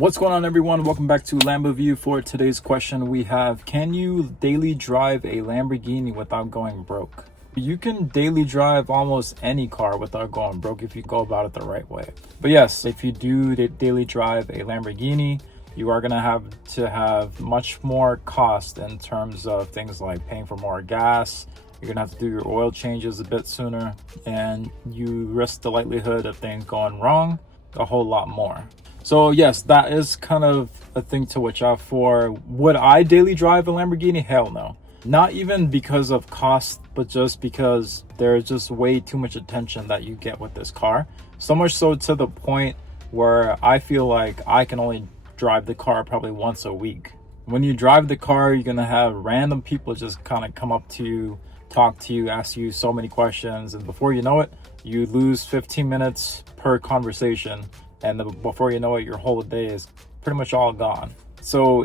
What's going on, everyone? Welcome back to Lambo View. For today's question, we have, can you daily drive a Lamborghini without going broke? You can daily drive almost any car without going broke if you go about it the right way. But yes, if you do daily drive a Lamborghini, you are going to have much more cost in terms of things like paying for more gas. You're going to have to do your oil changes a bit sooner, and you risk the likelihood of things going wrong a whole lot more. So yes, that is kind of a thing to watch out for. Would I daily drive a Lamborghini? Hell no. Not even because of cost, but just because there's just way too much attention that you get with this car. So much so to the point where I feel like I can only drive the car probably once a week. When you drive the car, you're gonna have random people just kind of come up to you, talk to you, ask you so many questions, and before you know it, you lose 15 minutes per conversation. And before you know it, your whole day is pretty much all gone. So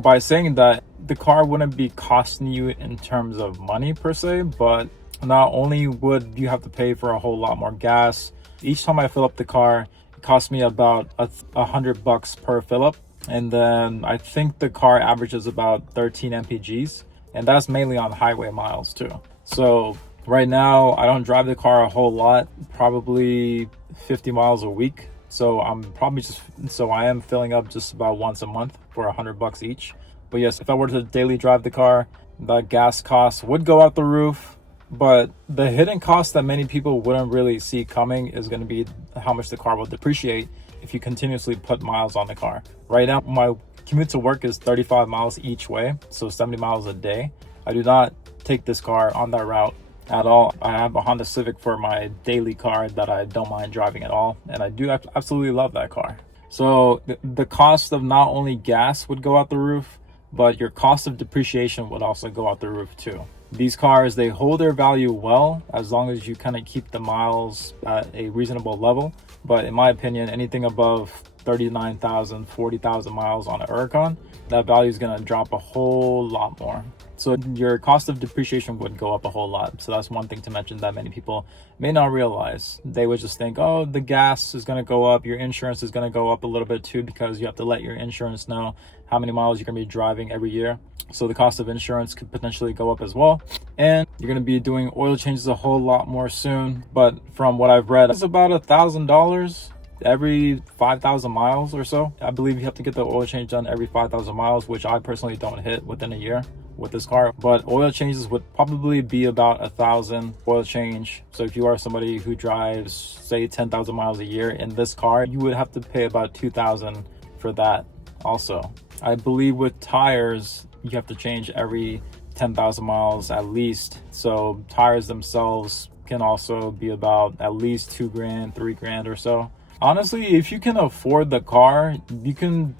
by saying that, the car wouldn't be costing you in terms of money per se, but not only would you have to pay for a whole lot more gas. Each time I fill up the car, it costs me about $100 per fill up. And then I think the car averages about 13 mpgs, and that's mainly on highway miles too. So right now, I don't drive the car a whole lot, probably 50 miles a week. So I am filling up just about once a month for $100 each. But yes, if I were to daily drive the car, the gas costs would go out the roof. But the hidden cost that many people wouldn't really see coming is going to be how much the car will depreciate if you continuously put miles on the car. Right now, my commute to work is 35 miles each way, so 70 miles a day. I do not take this car on that route at all. I have a Honda Civic for my daily car that I don't mind driving at all, and I do absolutely love that car. So the cost of not only gas would go out the roof, but your cost of depreciation would also go out the roof too. These cars, they hold their value well as long as you kind of keep the miles at a reasonable level. But in my opinion, anything above 39,000, 40,000 miles on an Huracan, that value is going to drop a whole lot more. So your cost of depreciation would go up a whole lot. So that's one thing to mention that many people may not realize. They would just think, oh, the gas is going to go up, your insurance is going to go up a little bit too, because you have to let your insurance know how many miles you're going to be driving every year. So the cost of insurance could potentially go up as well. And you're going to be doing oil changes a whole lot more soon. But from what I've read, it's about $1,000 every 5,000 miles or so. I believe you have to get the oil change done every 5,000 miles, which I personally don't hit within a year with this car. But oil changes would probably be about 1,000 oil change. So if you are somebody who drives, say, 10,000 miles a year in this car, you would have to pay about 2,000 for that also. I believe with tires, you have to change every 10,000 miles at least. So tires themselves can also be about at least $2,000, $3,000 or so. Honestly, if you can afford the car, you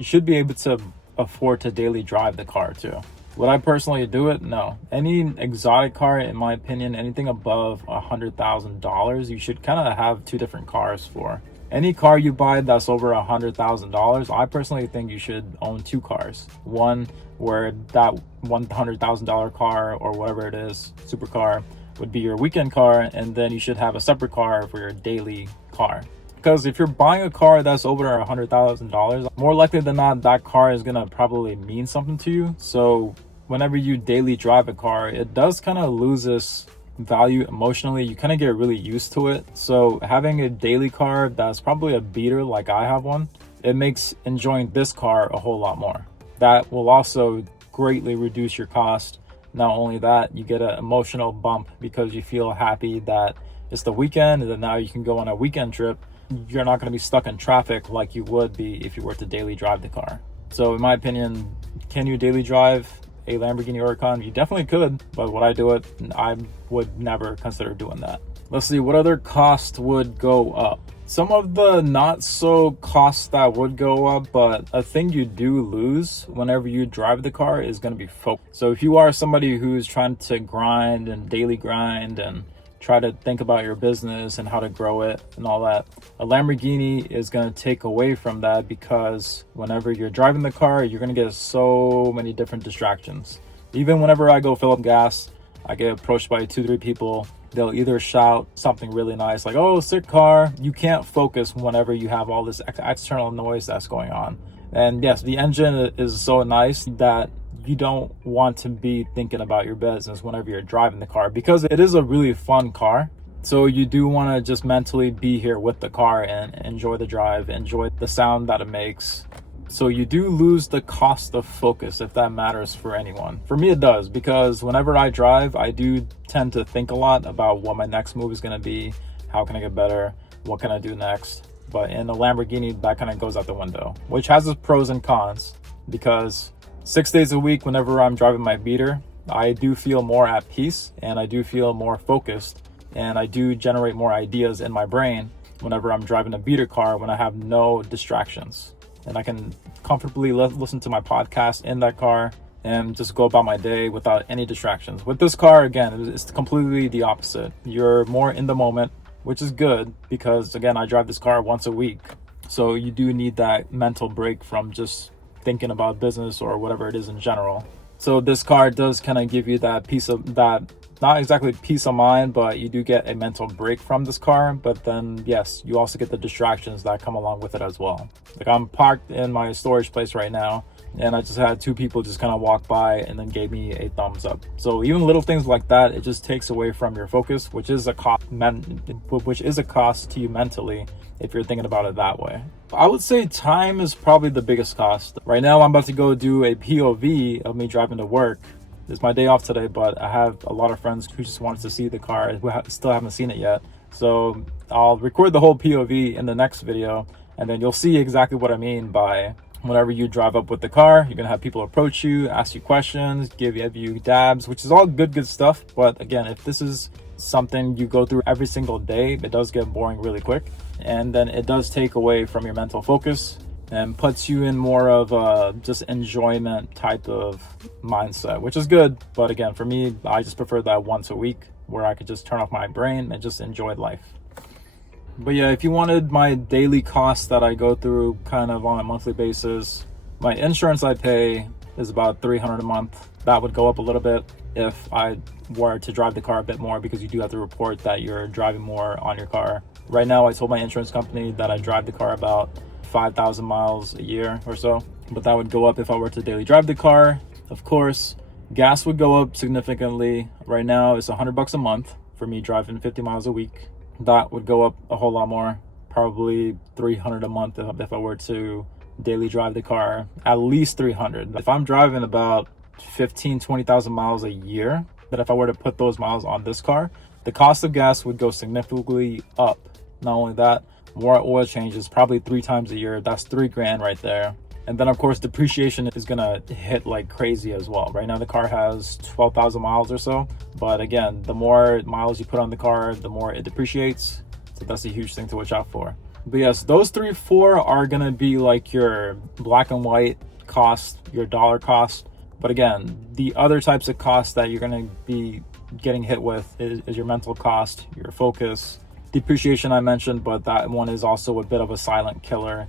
should be able to afford to daily drive the car too. Would I personally do it? No. Any exotic car, in my opinion, anything above $100,000, you should kind of have two different cars for. Any car you buy that's over $100,000, I personally think you should own two cars. One where that $100,000 car or whatever it is, supercar, would be your weekend car, and then you should have a separate car for your daily car. Because if you're buying a car that's over $100,000, more likely than not, that car is gonna probably mean something to you. So whenever you daily drive a car, it does kind of lose its value emotionally. You kind of get really used to it. So having a daily car that's probably a beater, like I have one, it makes enjoying this car a whole lot more. That will also greatly reduce your cost. Not only that, you get an emotional bump because you feel happy that it's the weekend, and then now you can go on a weekend trip. You're not going to be stuck in traffic like you would be if you were to daily drive the car. So in my opinion, can you daily drive a Lamborghini Huracan? You definitely could, but would I do it? I would never consider doing that. Let's see, what other cost would go up? Some of the not so costs that would go up, but a thing you do lose whenever you drive the car is going to be focus. So if you are somebody who's trying to grind and daily grind and try to think about your business and how to grow it and all that, a Lamborghini is going to take away from that, because whenever you're driving the car, you're going to get so many different distractions. Even whenever I go fill up gas, I get approached by 2-3 people they'll either shout something really nice like, oh, sick car. You can't focus whenever you have all this external noise that's going on. And yes, the engine is so nice that you don't want to be thinking about your business whenever you're driving the car, because it is a really fun car. So you do want to just mentally be here with the car and enjoy the drive, enjoy the sound that it makes. So you do lose the cost of focus, if that matters for anyone. For me, it does, because whenever I drive, I do tend to think a lot about what my next move is going to be. How can I get better? What can I do next? But in a Lamborghini, that kind of goes out the window, which has its pros and cons, because 6 days a week, whenever I'm driving my beater, I do feel more at peace and I do feel more focused, and I do generate more ideas in my brain whenever I'm driving a beater car, when I have no distractions. And I can comfortably listen to my podcast in that car and just go about my day without any distractions. With this car, again, it's completely the opposite. You're more in the moment, which is good, because again, I drive this car once a week. So you do need that mental break from just thinking about business or whatever it is in general. So this car does kind of give you that not exactly peace of mind, but you do get a mental break from this car. But then yes, you also get the distractions that come along with it as well. Like, I'm parked in my storage place right now, and I just had two people just kind of walk by and then gave me a thumbs up. So even little things like that, it just takes away from your focus, which is a cost to you mentally if you're thinking about it that way. I would say time is probably the biggest cost. Right now, I'm about to go do a POV of me driving to work. It's my day off today, but I have a lot of friends who just wanted to see the car who still haven't seen it yet. So I'll record the whole POV in the next video, and then you'll see exactly what I mean by whenever you drive up with the car, you're gonna have people approach you, ask you questions, give you dabs, which is all good stuff. But again, if this is something you go through every single day, it does get boring really quick, and then it does take away from your mental focus and puts you in more of a just enjoyment type of mindset, which is good. But again, for me, I just prefer that once a week where I could just turn off my brain and just enjoy life. But yeah, if you wanted my daily costs that I go through kind of on a monthly basis, my insurance I pay is about $300 a month. That would go up a little bit if I were to drive the car a bit more, because you do have to report that you're driving more on your car. Right now, I told my insurance company that I drive the car about 5,000 miles a year or so, but that would go up if I were to daily drive the car. Of course, gas would go up significantly. Right now, it's $100 a month for me driving 50 miles a week. That would go up a whole lot more, probably $300 a month if I were to daily drive the car, at least 300. If I'm driving about 20,000 miles a year, that if I were to put those miles on this car, the cost of gas would go significantly up. Not only that, more oil changes probably 3 times a year. That's $3,000 right there. And then of course, depreciation is gonna hit like crazy as well. Right now the car has 12,000 miles or so, but again, the more miles you put on the car, the more it depreciates. So that's a huge thing to watch out for. But yes, those 4 are gonna be like your black and white cost, your dollar cost. But again, the other types of costs that you're gonna be getting hit with is your mental cost, your focus. Depreciation I mentioned, but that one is also a bit of a silent killer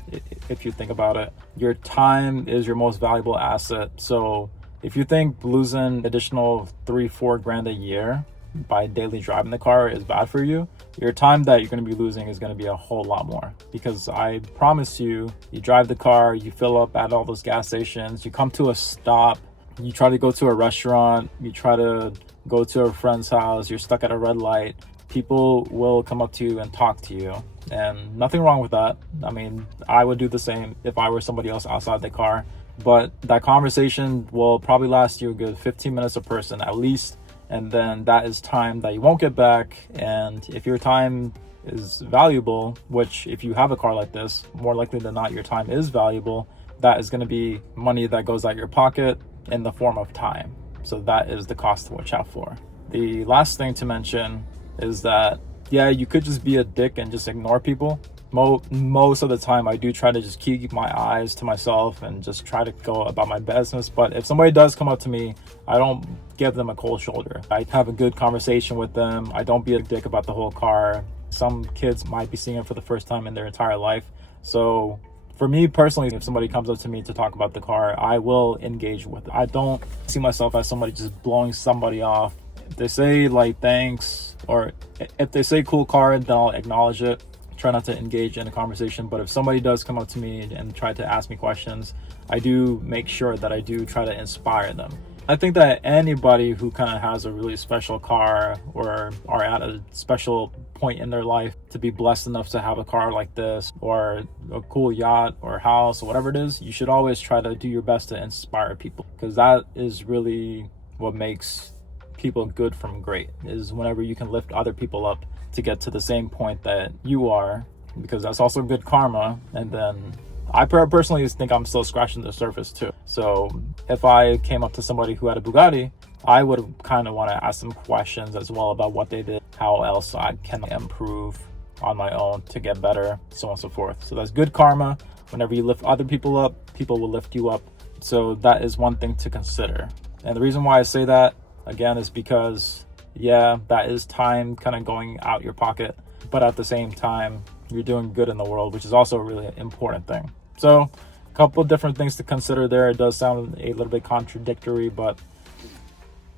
if you think about it. Your time is your most valuable asset. So if you think losing additional $3-4 a year by daily driving the car is bad for you, your time that you're going to be losing is going to be a whole lot more. Because I promise you, you drive the car, you fill up at all those gas stations, you come to a stop, you try to go to a restaurant, you try to go to a friend's house, you're stuck at a red light, people will come up to you and talk to you, and nothing wrong with that. I mean, I would do the same if I were somebody else outside the car, but that conversation will probably last you a good 15 minutes a person at least, and then that is time that you won't get back. And if your time is valuable, which if you have a car like this, more likely than not your time is valuable, that is going to be money that goes out your pocket in the form of time. So that is the cost to watch out for. The last thing to mention is that, yeah, you could just be a dick and just ignore people. Most of the time I do try to just keep my eyes to myself and just try to go about my business. But if somebody does come up to me, I don't give them a cold shoulder. I have a good conversation with them. I don't be a dick about the whole car. Some kids might be seeing it for the first time in their entire life. So for me personally, if somebody comes up to me to talk about the car, I will engage with it. I don't see myself as somebody just blowing somebody off If they say like thanks, or if they say cool car, then I'll acknowledge it. Try not to engage in a conversation. But if somebody does come up to me and try to ask me questions, I do make sure that I do try to inspire them. I think that anybody who kind of has a really special car or are at a special point in their life to be blessed enough to have a car like this or a cool yacht or house or whatever it is, you should always try to do your best to inspire people, because that is really what makes people good from great, is whenever you can lift other people up to get to the same point that you are, because that's also good karma. And then I personally think I'm still scratching the surface too. So if I came up to somebody who had a Bugatti, I would kind of want to ask them questions as well about what they did, how else I can improve on my own to get better, so on and so forth. So that's good karma. Whenever you lift other people up, people will lift you up. So that is one thing to consider. And the reason why I say that, again, is because, yeah, that is time kind of going out your pocket, but at the same time, you're doing good in the world, which is also a really important thing. So a couple of different things to consider there. It does sound a little bit contradictory, but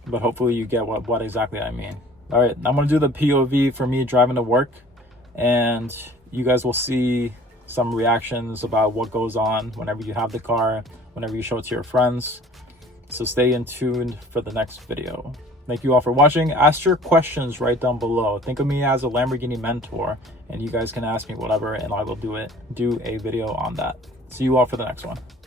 hopefully you get what exactly I mean. All right, I'm going to do the POV for me driving to work, and you guys will see some reactions about what goes on whenever you have the car, whenever you show it to your friends. So stay in tuned for the next video. Thank you all for watching. Ask your questions right down below. Think of me as a Lamborghini mentor, and you guys can ask me whatever, and I will do a video on that. See you all for the next one.